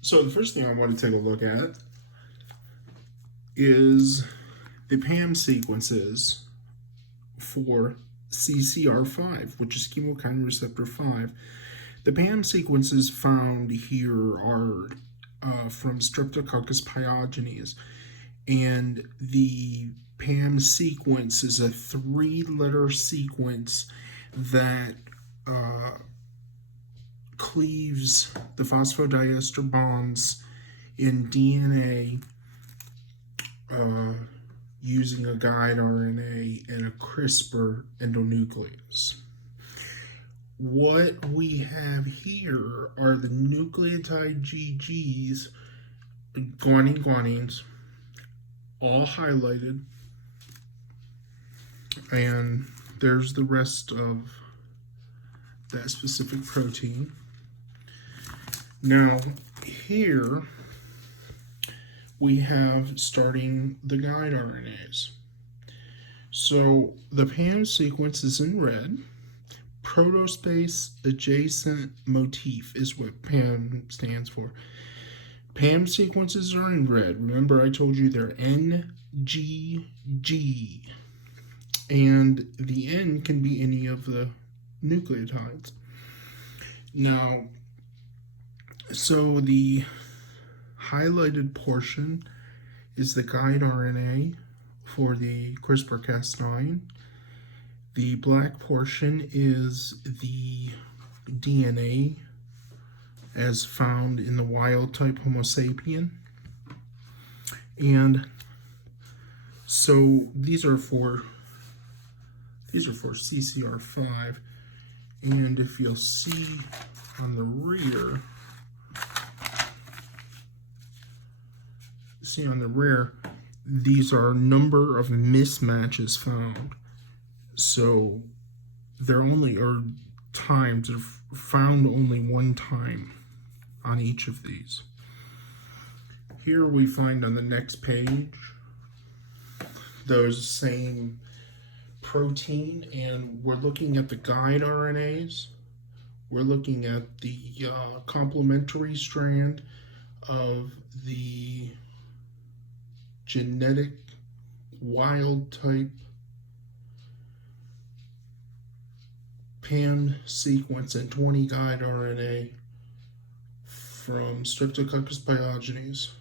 So the first thing I want to take a look at is the PAM sequences for CCR5, which is chemokine receptor 5. The PAM sequences found here are from Streptococcus pyogenes, and the PAM sequence is a 3-letter sequence that cleaves the phosphodiester bonds in DNA using a guide RNA and a CRISPR endonuclease. What we have here are the nucleotide GGs, guanines, all highlighted, and there's the rest of that specific protein. Now, here we have starting the guide RNAs. So the PAM sequence is in red. Protospace adjacent motif is what PAM stands for. PAM sequences are in red. Remember, I told you they're NGG. And the N can be any of the nucleotides. Now, so the highlighted portion is the guide RNA for the CRISPR-Cas9. The black portion is the DNA as found in the wild type Homo sapien. And so these are for CCR5. And if you'll see on the rear, these are number of mismatches found. So they're found only one time on each of these. Here we find on the next page those same protein, and we're looking at the guide RNAs. We're looking at the complementary strand of the genetic wild type PAM sequence and 20 guide RNA from Streptococcus pyogenes.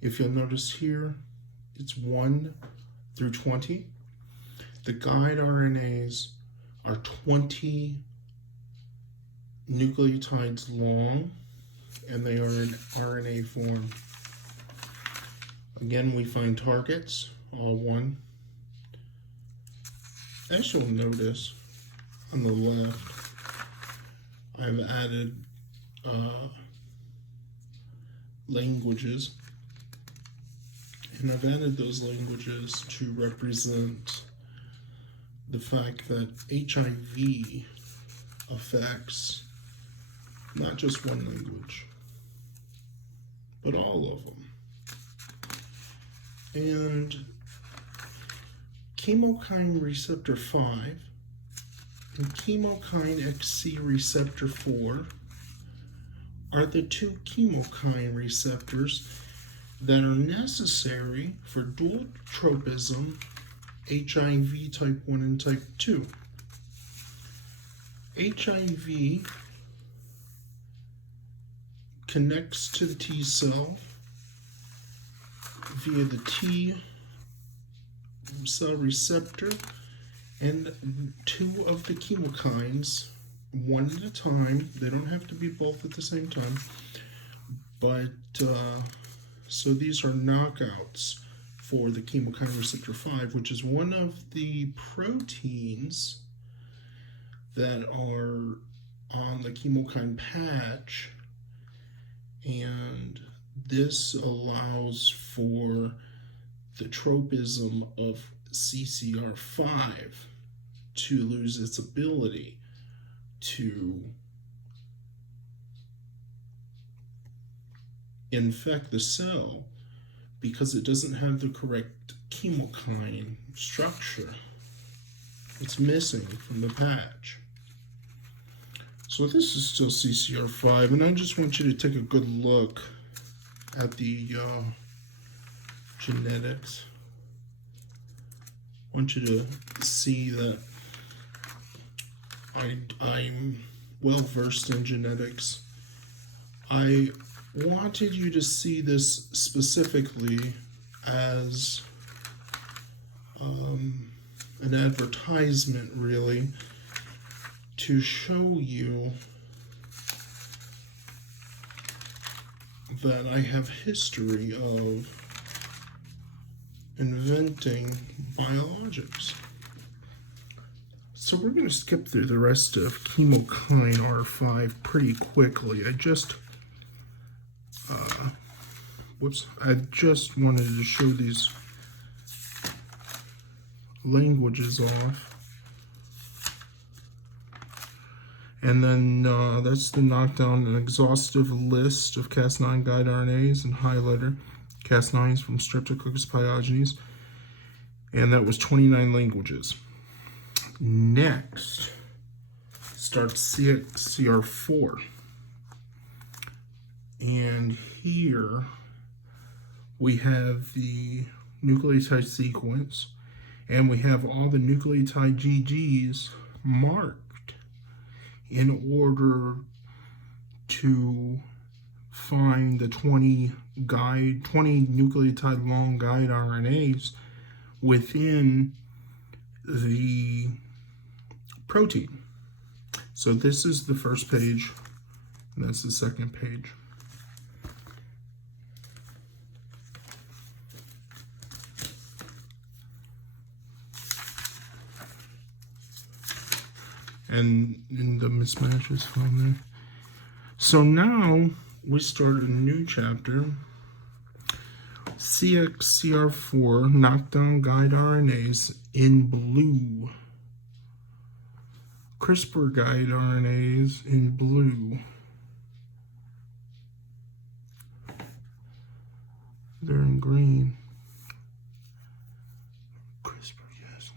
If you'll notice here, it's 1 through 20. The guide RNAs are 20 nucleotides long, and they are in RNA form. Again, we find targets, all 1. As you'll notice on the left, I've added languages, and I've added those languages to represent the fact that HIV affects not just one language, but all of them. And chemokine receptor 5 and chemokine XC receptor 4 are the 2 chemokine receptors that are necessary for dual tropism HIV type 1 and type 2. HIV connects to the T cell via the T cell receptor, and 2 of the chemokines, one at a time. They don't have to be both at the same time, but so these are knockouts for the chemokine receptor 5, which is one of the proteins that are on the chemokine patch, and this allows for the tropism of CCR5 to lose its ability to infect the cell because it doesn't have the correct chemokine structure. It's missing from the patch. So this is still CCR5, and I just want you to take a good look at the genetics. I want you to see that I'm well versed in genetics. I wanted you to see this specifically as an advertisement, really, to show you that I have history of inventing biologics. So we're going to skip through the rest of chemokine R5 pretty quickly. I just wanted to show these languages off. And then that's the knockdown, an exhaustive list of Cas9 guide RNAs and highlighter Cas9s from Streptococcus pyogenes. And that was 29 languages. Next starts CR4. And here we have the nucleotide sequence, and we have all the nucleotide GGs marked in order to find the 20 nucleotide long guide RNAs within the protein. So this is the first page, and that's the second page. And the mismatches from there. So now we start a new chapter. CXCR4 knockdown guide RNAs in blue. CRISPR guide RNAs in blue. They're in green. CRISPR, yes.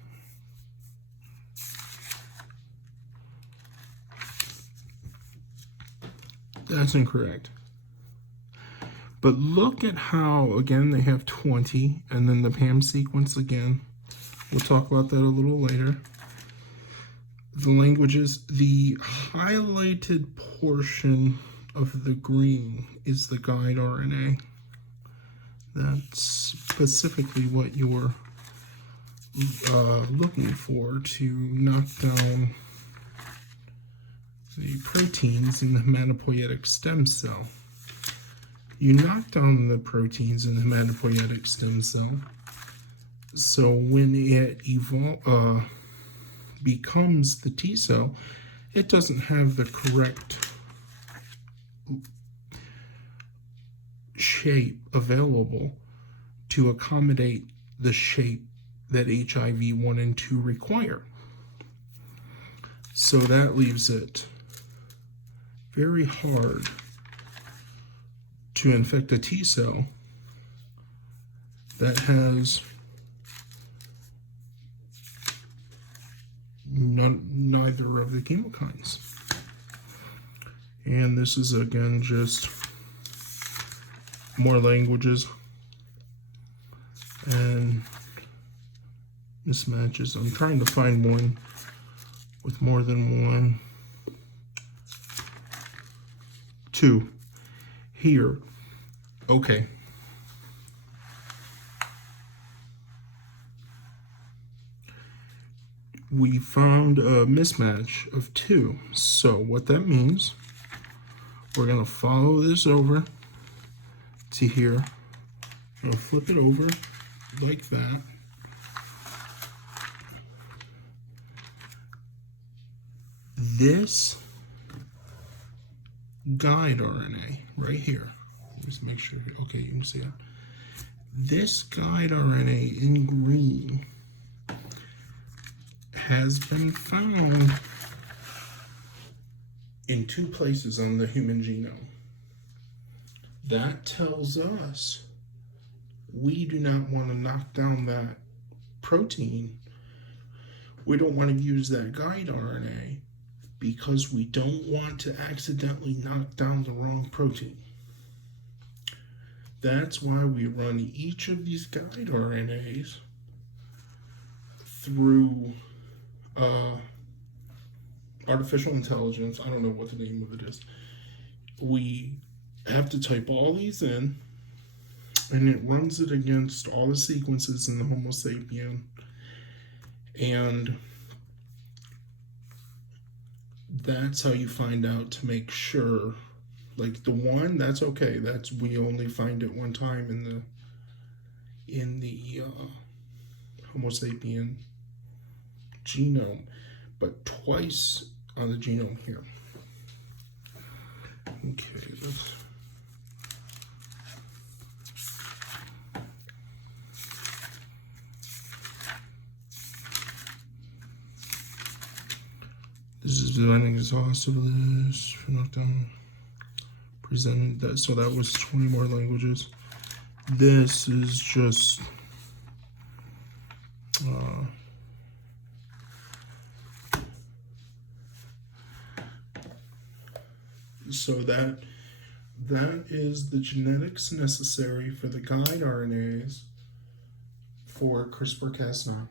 That's incorrect. But look at how, again, they have 20, and then the PAM sequence again. We'll talk about that a little later. The languages, the highlighted portion of the green is the guide RNA. That's specifically what you're looking for to knock down the proteins in the hematopoietic stem cell. You knock down the proteins in the hematopoietic stem cell, so when it becomes the T cell, it doesn't have the correct shape available to accommodate the shape that HIV 1 and 2 require. So that leaves it very hard to infect a T cell that has neither of the chemokines. And this is again just more languages and mismatches. I'm trying to find one with more than one. 2 here. Okay. We found a mismatch of 2. So what that means, we're going to follow this over to here. I'm going to flip it over like that. This guide RNA right here. Just make sure, okay, you can see it. This guide RNA in green has been found in 2 places on the human genome. That tells us we do not want to knock down that protein. We don't want to use that guide RNA because we don't want to accidentally knock down the wrong protein. That's why we run each of these guide RNAs through artificial intelligence. I don't know what the name of it is. We have to type all these in, and it runs it against all the sequences in the Homo sapien, and that's how you find out to make sure. Like the one, that's okay. That's we only find it one time in the Homo sapien genome, but twice on the genome here. Okay, let's. This is the exhaustive list for knockdown. Presented that, so that was 20 more languages. This is just so that is the genetics necessary for the guide RNAs for CRISPR-Cas9.